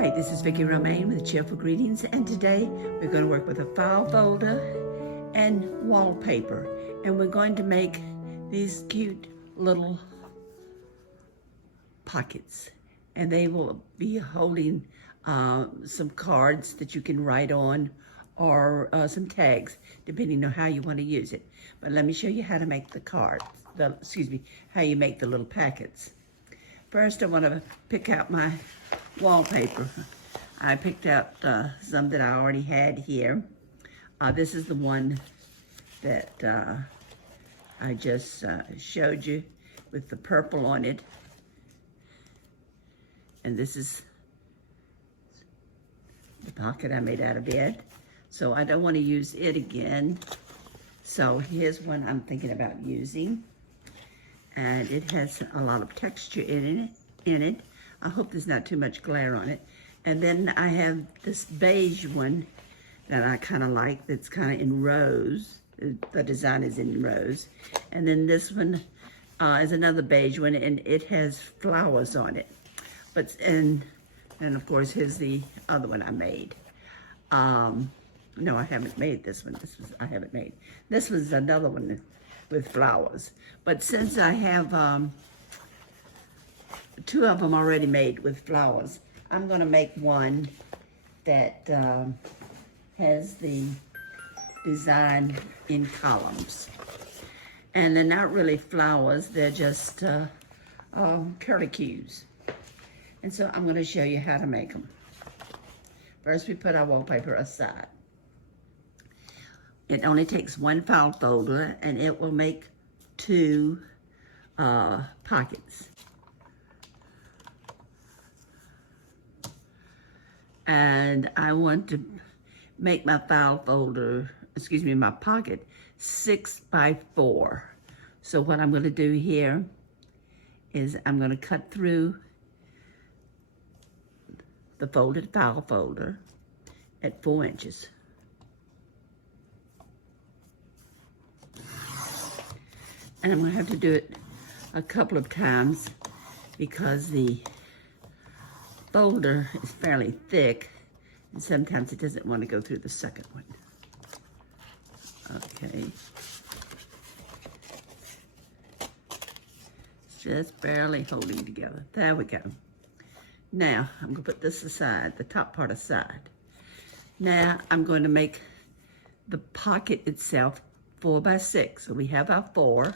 Hi, this is Vicki Romaine with Cheerful Greetings, and today we're going to work with a file folder and wallpaper, and we're going to make these cute little pockets, and they will be holding some cards that you can write on, or some tags, depending on how you want to use it. But let me show you how to make the cards, how you make the little packets. First, I want to pick out my wallpaper. I picked out some that I already had here. This is the one that I just showed you with the purple on it. And this is the pocket I made out of it. So I don't want to use it again. So here's one I'm thinking about using. And it has a lot of texture in it. I hope there's not too much glare on it. And then I have this beige one that I kind of like, that's kind of in rows. The design is in rows. And then this one is another beige one, and it has flowers on it. And of course, here's the other one I made. No, I haven't made this one. I haven't made. This was another one with flowers. But since I have two of them already made with flowers, I'm going to make one that has the design in columns. And they're not really flowers, they're just curlicues. And so I'm going to show you how to make them. First, we put our wallpaper aside. It only takes one file folder, and it will make two pockets. And I want to make my my pocket 6 by 4. So what I'm going to do here is I'm going to cut through the folded file folder at 4 inches. And I'm going to have to do it a couple of times because the folder is fairly thick, and sometimes it doesn't want to go through the second one. Okay. It's just barely holding together. There we go. Now, I'm going to put this aside, the top part aside. Now, I'm going to make the pocket itself 4 by 6. So we have our 4.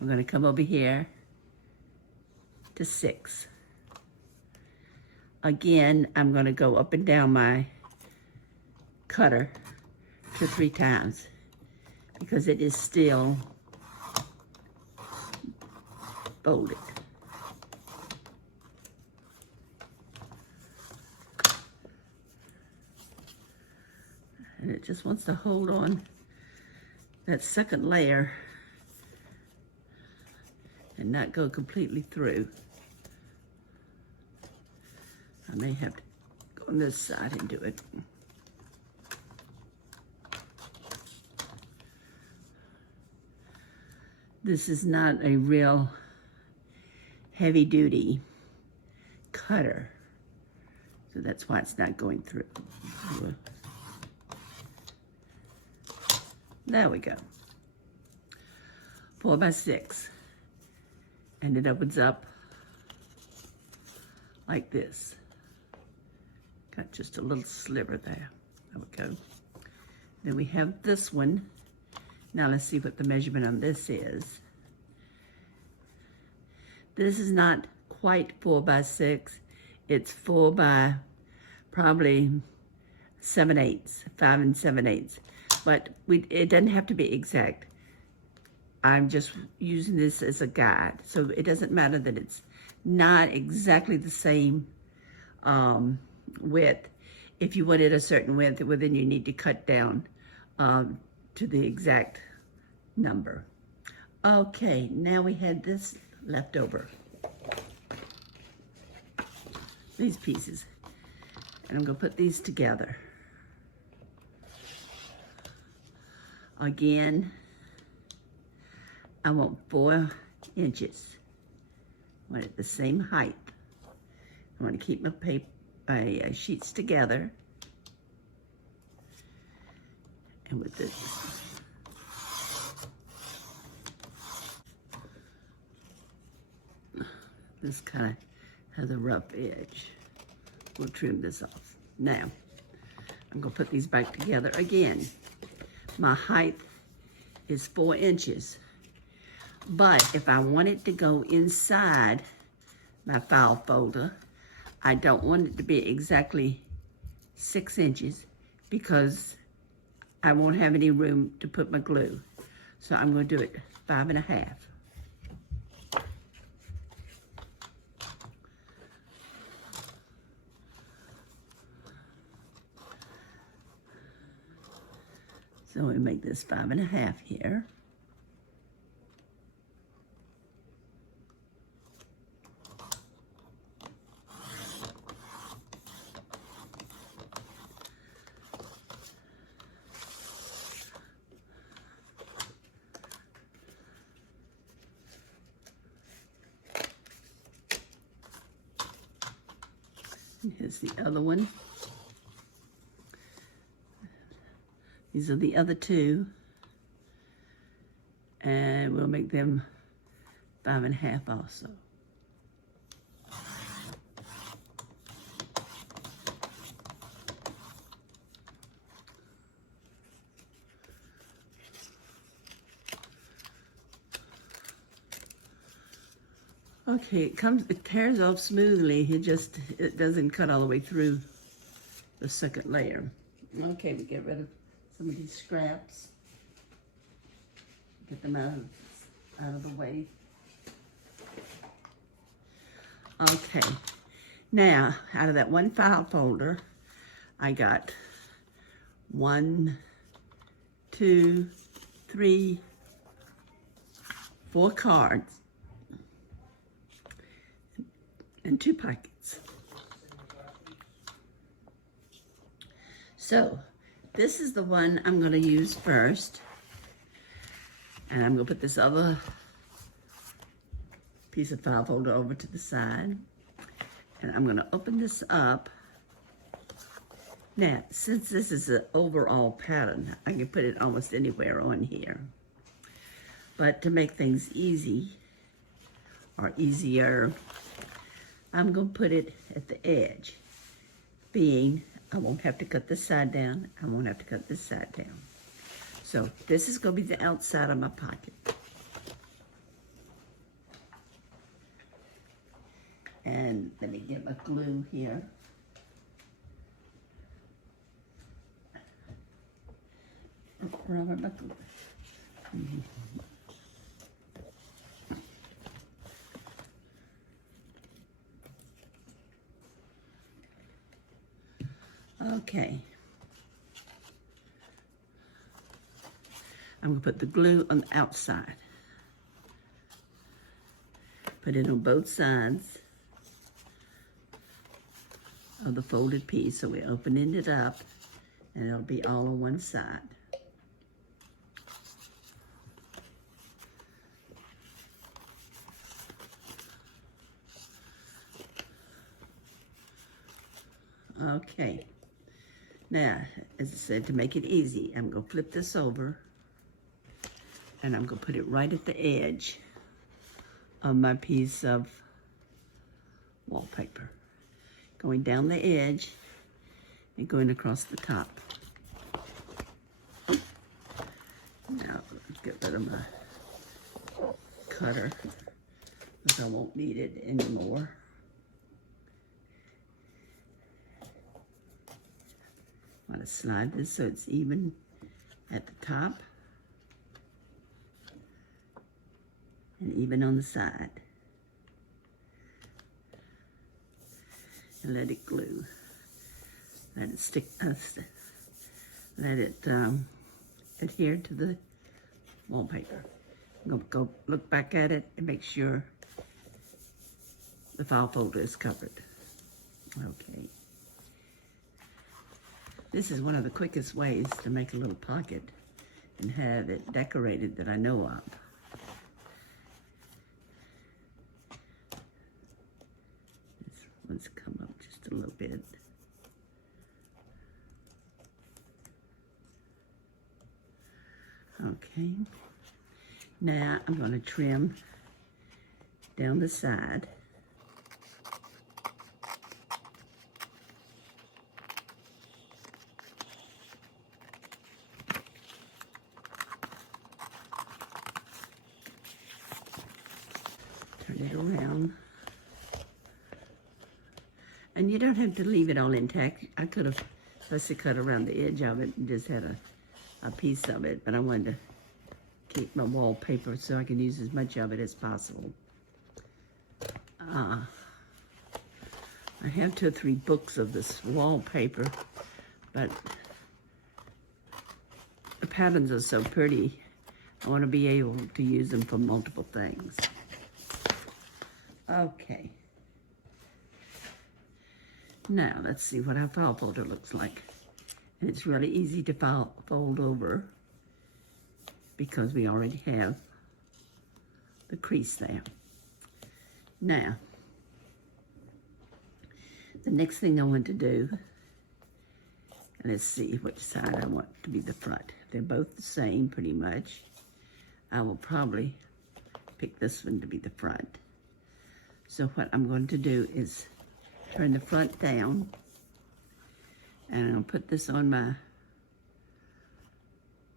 I'm going to come over here to 6. Again, I'm going to go up and down my cutter to 3 times because it is still folded. And it just wants to hold on that second layer and not go completely through. I may have to go on this side and do it. This is not a real heavy-duty cutter, so that's why it's not going through. There we go. 4 by 6. And it opens up like this. Got just a little sliver there. There we go. Then we have this one. Now let's see what the measurement on this is. This is not quite 4 by 6. It's 4 by probably 7/8, 5 7/8. But it doesn't have to be exact. I'm just using this as a guide. So it doesn't matter that it's not exactly the same width. If you wanted a certain width, well, then you need to cut down to the exact number. Okay, now we had this left over. These pieces. And I'm going to put these together. Again, I want 4 inches. I want it the same height. I want to keep my sheets together. And with this kind of has a rough edge. We'll trim this off. Now, I'm gonna put these back together again. My height is 4 inches. But if I want it to go inside my file folder, I don't want it to be exactly 6 inches because I won't have any room to put my glue. So I'm gonna do it 5.5. So we make this 5.5 here. And here's the other one. These are the other two. And we'll make them 5.5 also. Okay, it tears off smoothly. It doesn't cut all the way through the second layer. Okay, we get rid of some of these scraps. Get them out of the way. Okay, now out of that one file folder, I got 1, 2, 3, 4 cards and 2 pockets. So this is the one I'm going to use first. And I'm going to put this other piece of file folder over to the side. And I'm going to open this up. Now, since this is an overall pattern, I can put it almost anywhere on here. But to make things easy, or easier, I'm going to put it at the edge, being I won't have to cut this side down, I won't have to cut this side down. So this is going to be the outside of my pocket. And let me get my glue here. Where are my glue? Okay. I'm going to put the glue on the outside. Put it on both sides of the folded piece. So we're opening it up and it'll be all on one side. Okay. Now, as I said, to make it easy, I'm going to flip this over and I'm going to put it right at the edge of my piece of wallpaper. Going down the edge and going across the top. Now, let's get rid of my cutter because I won't need it anymore. I want to slide this so it's even at the top and even on the side. And let it glue. Let it stick, let it adhere to the wallpaper. I'm going to go look back at it and make sure the file folder is covered. Okay. This is one of the quickest ways to make a little pocket and have it decorated that I know of. This one's coming Okay. Now I'm going to trim down the side. Turn it around. And you don't have to leave it all intact. I could have fussy cut around the edge of it and just had a piece of it, but I wanted to keep my wallpaper so I can use as much of it as possible. I have 2 or 3 books of this wallpaper, but the patterns are so pretty. I want to be able to use them for multiple things. Okay. Now, let's see what our file folder looks like. And it's really easy to fold over because we already have the crease there. Now, the next thing I want to do, and let's see which side I want to be the front. They're both the same pretty much. I will probably pick this one to be the front. So what I'm going to do is turn the front down, and I'll put this on my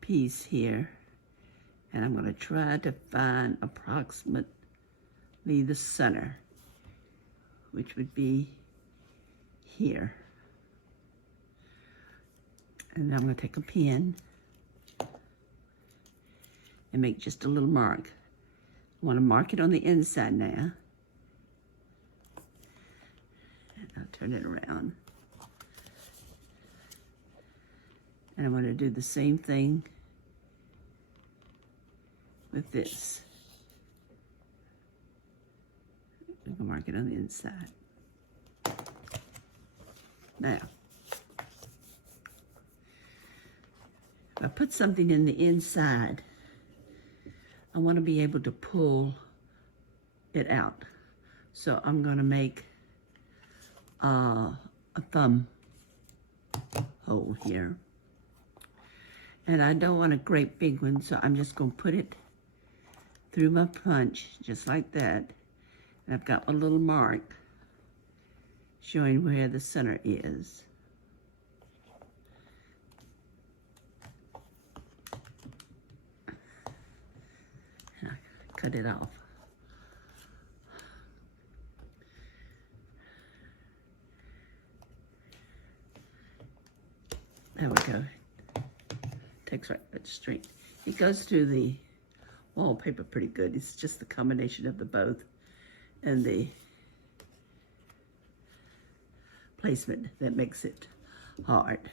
piece here, and I'm going to try to find approximately the center, which would be here. And I'm going to take a pen and make just a little mark. I want to mark it on the inside now. I'll turn it around. And I'm going to do the same thing with this. I'm going to mark it on the inside. Now, if I put something in the inside, I want to be able to pull it out. So I'm going to make a thumb hole here. And I don't want a great big one, so I'm just going to put it through my punch, just like that. And I've got a little mark showing where the center is. And I cut it off. There we go. Takes right straight. It goes through the wallpaper pretty good. It's just the combination of the both and the placement that makes it hard.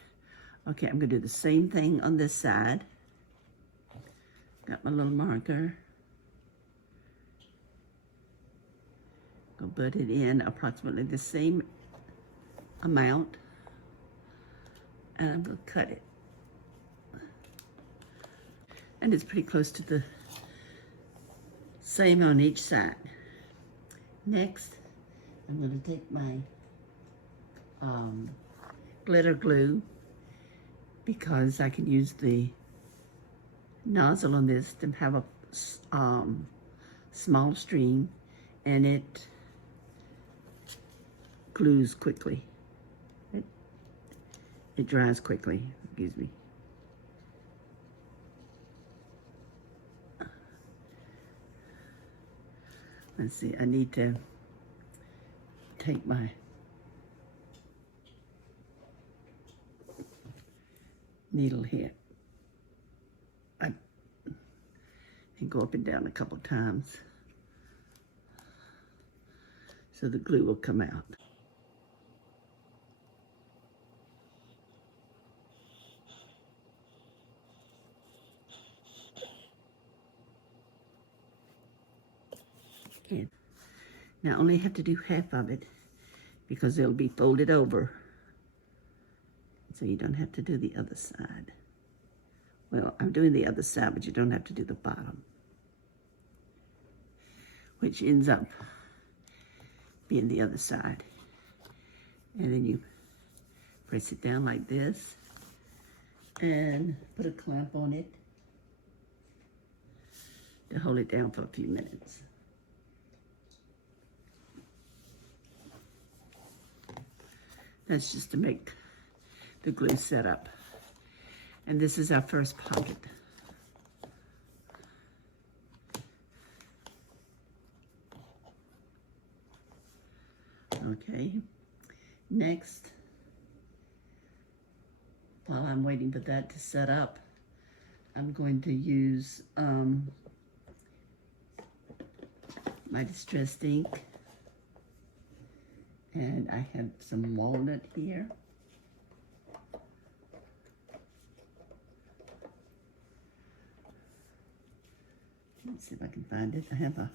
Okay, I'm gonna do the same thing on this side. Got my little marker. Gonna put it in approximately the same amount, and I'm gonna cut it. And it's pretty close to the same on each side. Next, I'm going to take my glitter glue, because I can use the nozzle on this to have a small stream, and it glues quickly. It dries quickly, excuse me. Let's see, I need to take my needle here and go up and down a couple times so the glue will come out. And now I only have to do half of it because it'll be folded over, so you don't have to do the other side. Well, I'm doing the other side, but you don't have to do the bottom, which ends up being the other side. And then you press it down like this and put a clamp on it. to hold it down for a few minutes. That's just to make the glue set up. And this is our first pocket. Okay, next, while I'm waiting for that to set up, I'm going to use my distressed ink, and I have some walnut here. Let's see if I can find it. I have a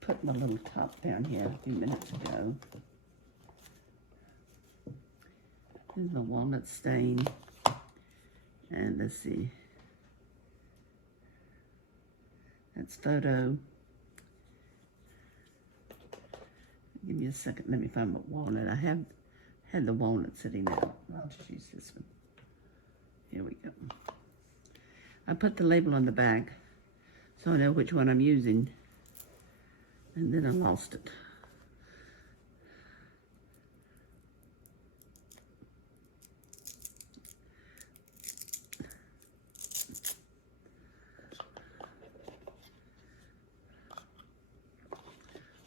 put my little top down here a few minutes ago. Here's the walnut stain. And let's see. That's photo. Give me a second. Let me find my walnut. I had the walnut sitting there. I'll just use this one. Here we go. I put the label on the back so I know which one I'm using. And then I lost it.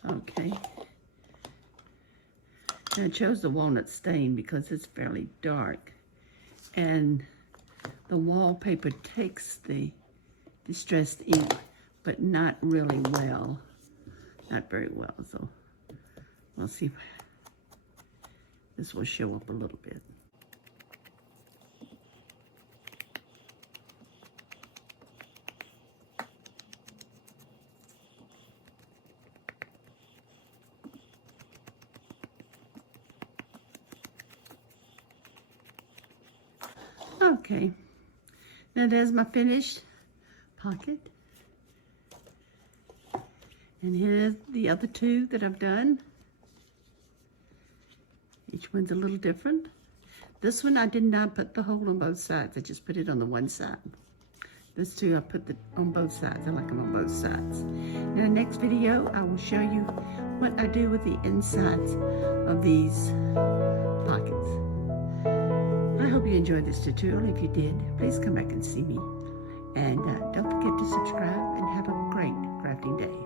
Okay. I chose the walnut stain because it's fairly dark. And the wallpaper takes the distressed ink, but not really well. Not very well, so we'll see if this will show up a little bit. Okay, now there's my finished pocket. And here's the other two that I've done. Each one's a little different. This one I did not put the hole on both sides. I just put it on the one side. This two I put on both sides. I like them on both sides. In the next video, I will show you what I do with the insides of these pockets. I hope you enjoyed this tutorial. If you did, please come back and see me. And don't forget to subscribe and have a great crafting day.